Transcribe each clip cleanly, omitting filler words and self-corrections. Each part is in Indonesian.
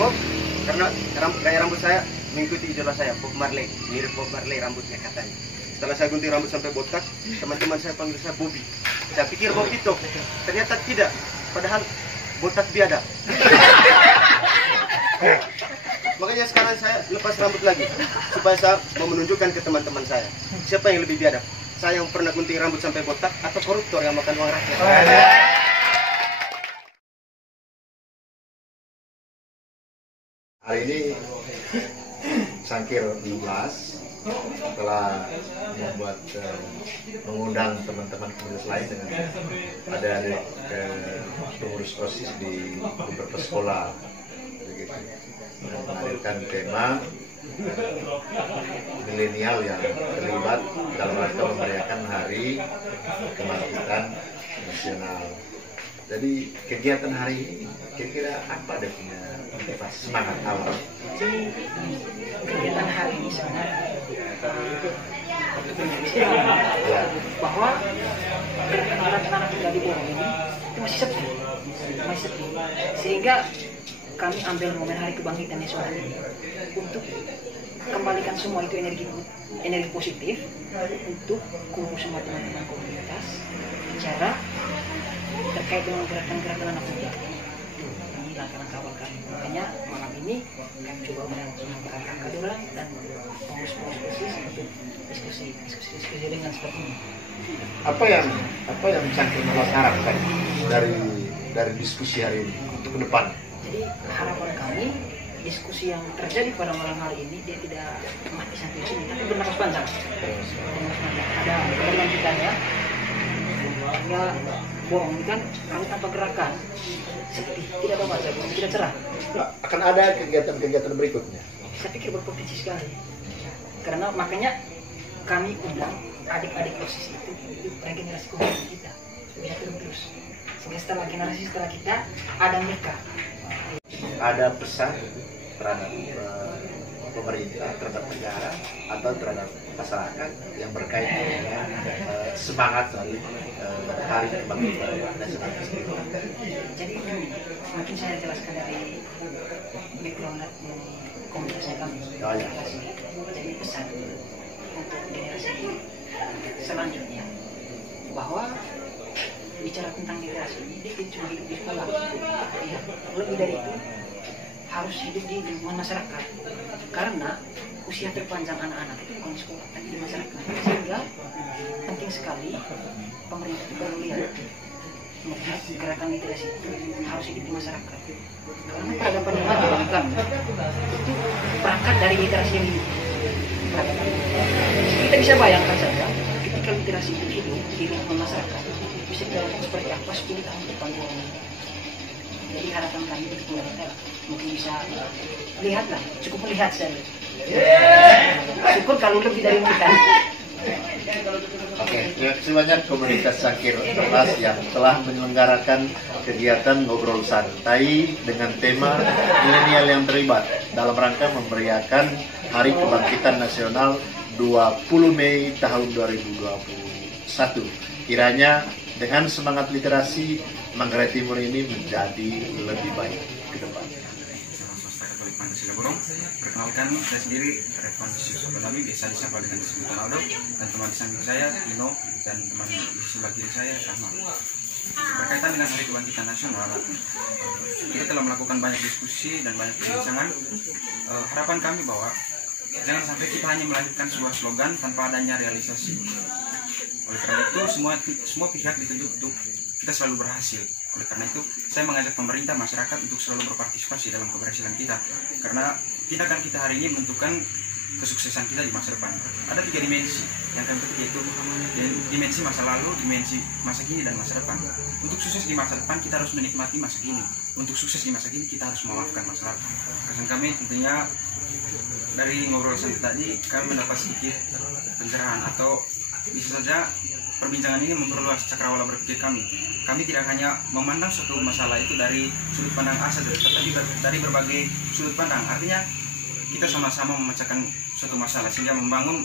Bob, karena gaya rambut saya mengikuti idola saya, Bob Marley. Mirip Bob Marley rambutnya katanya. Setelah saya gunting rambut sampai botak, teman-teman saya panggil saya Bobby. Saya pikir Bob itu, ternyata tidak. Padahal botak biadab. Makanya sekarang saya lepas rambut lagi, supaya saya mau menunjukkan ke teman-teman saya, siapa yang lebih biadab. Saya yang pernah gunting rambut sampai botak, atau koruptor yang makan uang rakyat. Hari ini Sangkir diulas setelah membuat mengundang teman-teman pengurus lain dengan ada pengurus OSIS di beberapa sekolah, begitu, dan menghadirkan tema milenial yang terlibat dalam rangka memeriahkan Hari Kebangkitan Nasional. Jadi kegiatan hari ini kira-kira apa ada punya motivasi semangat awal? Kegiatan hari ini sebenarnya bahwa gerakan anak muda di Borong ini itu masih sepi, sehingga kami ambil momen Hari Kebangkitan Nasional ini untuk kembalikan semua itu energi positif untuk kumpul semua teman-teman komunitas bicara terkait dengan gerakan-gerakan anak muda. Ini langkah-langkah awal kami. Makanya malam ini kami coba menggunakan Kak Dolan dan pengurus-pengurus untuk diskusi dengan seperti ini. Apa yang Sangkir harapkan dari diskusi hari ini untuk ke depan? Jadi harapan kami diskusi yang terjadi pada malam hari ini dia tidak mati sampai sini, tapi bernafas panjang. Ada keberlanjutannya. Hingga Borong ini kan kami tanpa gerakan seperti tidak ada baca, tidak cerah. Akan ada kegiatan-kegiatan berikutnya. Saya pikir berpotensi sekali. Karena makanya kami undang adik-adik OSIS itu untuk regenerasi komunitas kita bisa terus. Sehingga setelah generasi setelah kita ada mereka. Ada pesan terhadap pemerintah, terhadap negara, atau terhadap masyarakat yang berkaitan dengan semangat dari Hari Kebangkitan Nasional tersebut. Jadi mungkin saya jelaskan dari background komunitas kami. Oh, ya. Jadi pesan untuk generasi selanjutnya bahwa bicara tentang generasi ini dia tidak cuma hidup di sekolah, ya, lebih dari itu harus hidup di lingkungan masyarakat, karena usia terpanjang anak-anak itu bukan di sekolah tapi di masyarakat. Sehingga penting sekali pemerintah itu perlu lihat melihat gerakan literasi itu harus hidup di masyarakat, karena peradaban yang ada bagi kami itu berangkat dari literasi yang hidup. Kita bisa bayangkan saja ketika literasi itu hidup di lingkungan masyarakat bisa dijalankan seperti apa 10 tahun depan. Jadi harapan kami untuk pemerintah mungkin bisa lihatlah, cukup melihat saja. Syukur kalau lebih dari mereka. Oke, terima kasih banyak komunitas Sangkir Kelas yang telah menyelenggarakan kegiatan ngobrol santai dengan tema milenial yang terlibat dalam rangka memeriahkan Hari Kebangkitan Nasional 20 Mei tahun 2021. Kiranya dengan semangat literasi, Manggarai Timur ini menjadi lebih baik ke depan. Swasta Katolik Pancasila Borong. Perkenalkan, saya sendiri Revan Sobatami, biasa disapa dengan sebutan Aldo, dan teman di samping saya Tino, dan teman di sebelah kiri saya Rahma. Berkaitan dengan Hari Kebangkitan Nasional, kita telah melakukan banyak diskusi dan banyak perbincangan. Harapan kami bahwa jangan sampai kita hanya melanjutkan sebuah slogan tanpa adanya realisasi. Oleh karena itu semua pihak dituntut untuk kita selalu berhasil. Oleh karena itu saya mengajak pemerintah, masyarakat untuk selalu berpartisipasi dalam keberhasilan kita, karena tindakan kita hari ini menentukan kesuksesan kita di masa depan. Ada 3 dimensi yang kami ketik, yaitu dimensi masa lalu, dimensi masa kini, dan masa depan. Untuk sukses di masa depan kita harus menikmati masa kini. Untuk sukses di masa kini kita harus memaafkan masa lalu. Kesan kami tentunya dari ngobrol santai tadi kami mendapat sedikit pencerahan, atau bisa saja perbincangan ini memperluas cakrawala berpikir kami. Kami tidak hanya memandang suatu masalah itu dari sudut pandang A saja, tetapi dari berbagai sudut pandang. Artinya kita sama-sama memecahkan suatu masalah sehingga membangun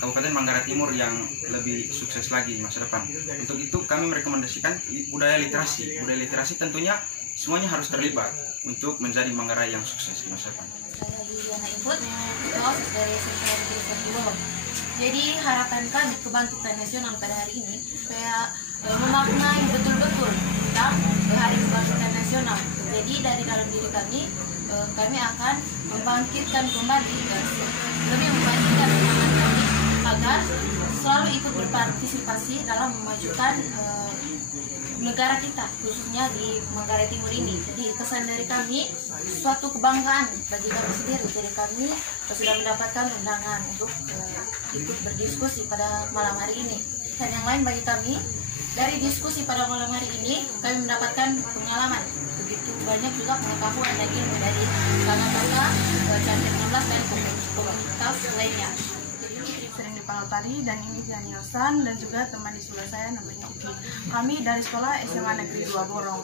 Kabupaten Manggarai Timur yang lebih sukses lagi di masa depan. Untuk itu kami merekomendasikan budaya literasi. Budaya literasi tentunya semuanya harus terlibat untuk menjadi Manggarai yang sukses di masa depan. Saya Diana Input, ketua OSIS dari SMP Negeri 1 Jadi harapan kami kebangkitan nasional pada hari ini supaya memaknai betul-betul tentang Hari Kebangkitan Nasional. Jadi dari dalam diri kami akan membangkitkan kembali dan lebih membangkitkan semangat kami agar selalu ikut berpartisipasi dalam memajukan negara kita, khususnya di Manggarai Timur ini. Jadi kesan dari kami suatu kebanggaan bagi kami sendiri. Jadi kami sudah mendapatkan undangan untuk ikut berdiskusi pada malam hari ini. Dan yang lain bagi kami, dari diskusi pada malam hari ini kami mendapatkan pengalaman begitu banyak juga pengetahuan dan ilmu dari kakak-kakak Cantik 16 dan komunitas lainnya. Sering dipanggil Tari, dan ini Dian Yosan, dan juga teman di sebelah saya namanya Uki. Kami dari sekolah SMA Negeri 2 Borong.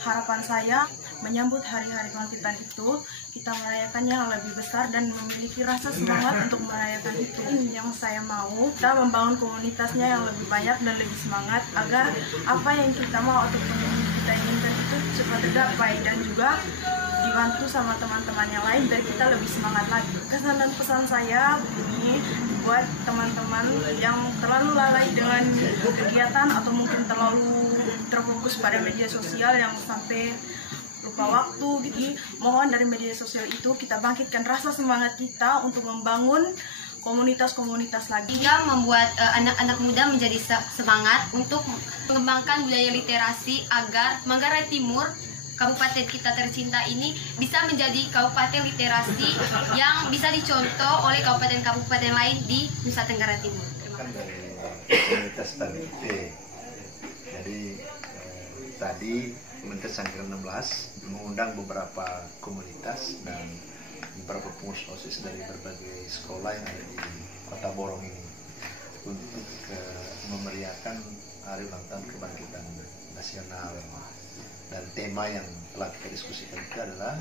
Harapan saya menyambut hari-hari kebangkitan itu, kita merayakannya yang lebih besar dan memiliki rasa semangat untuk merayakan itu. Yang saya mau, kita membangun komunitasnya yang lebih banyak dan lebih semangat agar apa yang kita mau atau kita inginkan itu cepat tercapai, dan juga dibantu sama teman-teman yang lain biar kita lebih semangat lagi. Kesan dan pesan saya begini, buat teman-teman yang terlalu lalai dengan kegiatan atau mungkin terlalu terfokus pada media sosial yang sampai lupa waktu gitu. Mohon dari media sosial itu kita bangkitkan rasa semangat kita untuk membangun komunitas-komunitas lagi. Juga membuat anak-anak muda menjadi semangat untuk mengembangkan budaya literasi agar Manggarai Timur, kabupaten kita tercinta ini, bisa menjadi kabupaten literasi yang bisa dicontoh oleh kabupaten-kabupaten lain di Nusa Tenggara Timur. Terima kasih. Dari komunitas TABIT. Jadi tadi Komunitas Sangkir 16 mengundang beberapa komunitas dan beberapa pengurus OSIS dari berbagai sekolah yang ada di Kota Borong ini untuk memeriahkan Hari Ulang Tahun Kebangkitan Nasional. Dan tema yang telah kita diskusikan itu adalah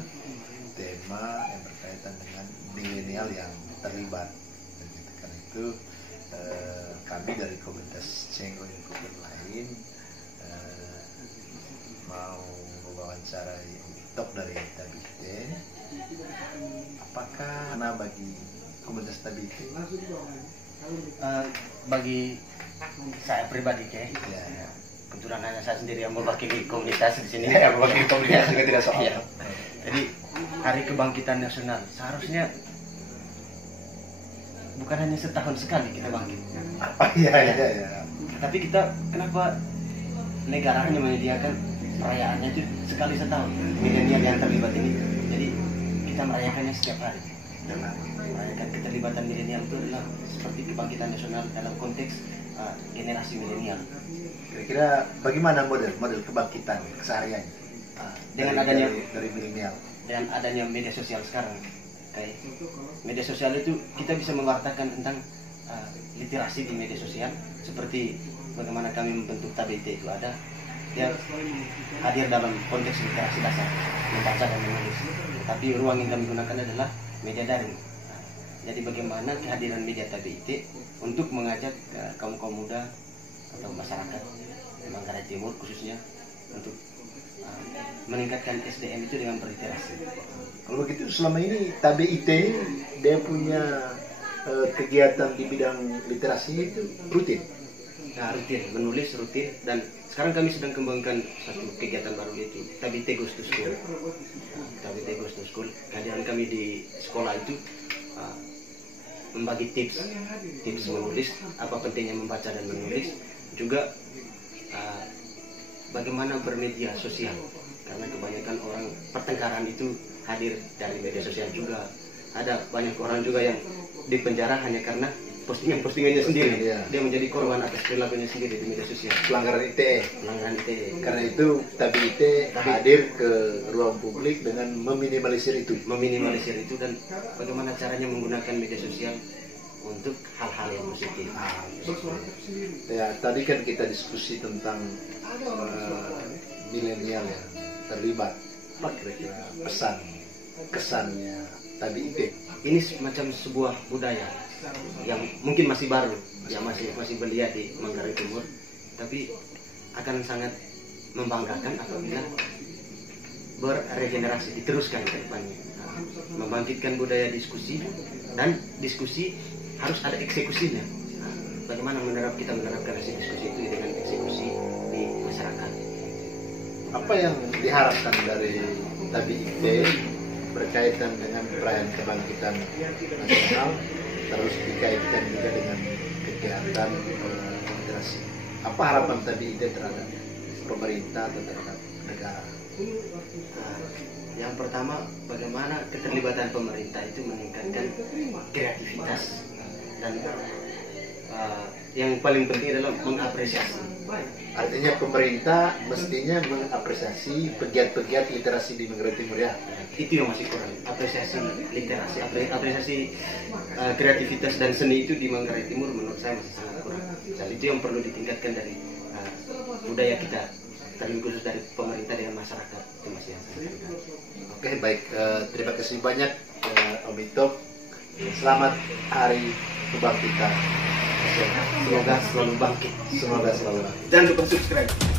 tema yang berkaitan dengan milenial yang terlibat. Dan karena itu kami dari komunitas Cenggo dan komunitas lain mau mewawancarai Tok dari TABIT. Apakah bagi komunitas TABIT? Bagi saya pribadi ya. Kebetulan hanya saya sendiri yang mewakili komunitas di sini. Ya, mewakili komunitas juga tidak soal. Ya. Jadi Hari Kebangkitan Nasional seharusnya bukan hanya setahun sekali kita bangkit. Iya. Tapi kita kenapa negara hanya menyediakan perayaannya itu sekali setahun? Milenial yang terlibat ini. Jadi kita merayakannya setiap hari. Merayakan keterlibatan milenial itu adalah seperti kebangkitan nasional dalam konteks generasi milenial. Kira-kira bagaimana model kebangkitan keseharian dengan adanya dari milenial? Dengan adanya media sosial sekarang, kayak media sosial itu kita bisa mewartakan tentang literasi di media sosial, seperti bagaimana kami membentuk TABIT itu ada dia hadir dalam konteks literasi dasar, membaca dan menulis. Tapi ruang yang kami gunakan adalah media daring. Jadi bagaimana kehadiran media TABIT untuk mengajak kaum muda atau masyarakat Manggarai Timur khususnya untuk meningkatkan SDM itu dengan berliterasi. Kalau begitu selama ini TABIT dia punya kegiatan di bidang literasi itu rutin. Nah, rutin, menulis rutin, dan sekarang kami sedang kembangkan satu kegiatan baru yaitu TABIT Goes to School. TABIT Goes to School. Kehadiran kami di sekolah itu membagi tips menulis, apa pentingnya membaca dan menulis, juga bagaimana bermedia sosial, karena kebanyakan orang pertengkaran itu hadir dari media sosial juga. Ada banyak orang juga yang dipenjara hanya karena postingannya sendiri. Dia menjadi korban atas perilakunya sendiri di media sosial. Pelanggaran ITE. Karena itu TABIT hadir ke ruang publik dengan meminimalisir itu. Dan bagaimana caranya menggunakan media sosial untuk hal-hal yang positif. Ya, tadi kan kita diskusi tentang milenial yang terlibat. Apa kira-kira kesannya TABIT? Ini semacam sebuah budaya yang mungkin masih baru, yang masih belia di Manggarai Timur, tapi akan sangat membanggakan apabila berregenerasi, diteruskan ke depannya. Membangkitkan budaya diskusi, dan diskusi harus ada eksekusinya. Bagaimana kita menerapkan hasil diskusi itu dengan eksekusi di masyarakat. Apa yang diharapkan dari TABIT berkaitan dengan perayaan kebangkitan nasional, terus dikaitkan juga dengan kegiatan literasi? Apa harapan TABIT terhadap pemerintah atau terhadap negara? Yang pertama, bagaimana keterlibatan pemerintah itu meningkatkan kreativitas, dan yang paling penting adalah mengapresiasi. Artinya pemerintah mestinya mengapresiasi pegiat-pegiat literasi di Manggarai Timur ya. Itu yang masih kurang, apresiasi literasi, apresiasi kreativitas dan seni itu di Manggarai Timur menurut saya masih sangat kurang. Dan itu yang perlu ditingkatkan dari budaya kita, terlebih khusus dari pemerintah dengan masyarakat, itu masih yang sangat kurang. Oke, baik, terima kasih banyak Om Ito. Selamat Hari Kebangkitan. Semoga selalu bangkit. Semoga selalu bangkit. Jangan lupa subscribe.